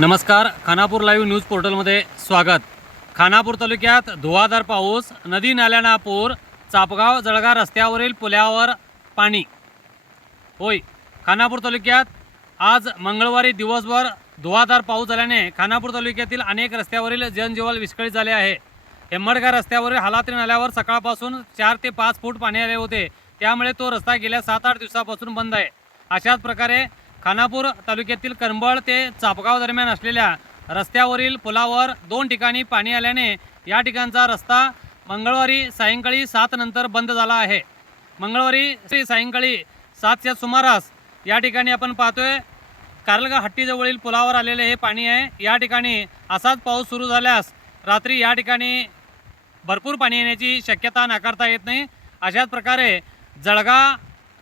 नमस्कार Khanapur live news पोर्टलमध्ये स्वागत. खानापूर तालुक्यात धुवाधार पाऊस नदी नाल्यांना पूर चापगाव जळगाव रस्त्यावरील पुलावर पाणी. होय खानापूर तालुक्यात आज मंगळवारी दिवसभर धुवाधार पाऊस झाल्याने खानापूर तालुक्यातील अनेक रस्त्यावरील जनजीवन विस्कळीत झाले आहे. हेम्मडगा रस्त्यावरील हालात्री नाल्यावर सकाळपासून चार ते पाच फूट पाणी आले होते. त्यामुळे तो रस्ता गेल्या सात आठ दिवसापासून बंद आहे. अशाच प्रकारे खानापूर तालुक्यातील करंबळ ते चापगाव दरम्यान असलेल्या रस्त्यावरील पुलावर दोन ठिकाणी पाणी आल्याने या ठिकाणचा रस्ता मंगळवारी सायंकाळी सात नंतर बंद झाला आहे. मंगळवारी श्री सायंकाळी सातच्या सुमारास या ठिकाणी आपण पाहतोय कारलगा हट्टीजवळील पुलावर आलेले हे पाणी आहे. या ठिकाणी असाच पाऊस सुरू झाल्यास रात्री या ठिकाणी भरपूर पाणी येण्याची शक्यता नाकारता येत नाही. अशाच प्रकारे जळगा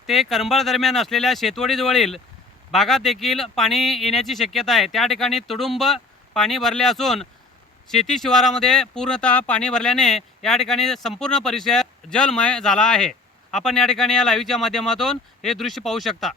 ते करंबळ दरम्यान असलेल्या शेतवडीजवळील भागात देखील पाणी येण्याची शक्यता आहे. त्या ठिकाणी तुडुंब पाणी भरले असून शेती शिवारामध्ये पूर्णतः पाणी भरल्याने या ठिकाणी संपूर्ण परिसर जलमय झाला आहे. आपण या ठिकाणी या लाईव्हच्या माध्यमातून हे दृश्य पाहू शकता.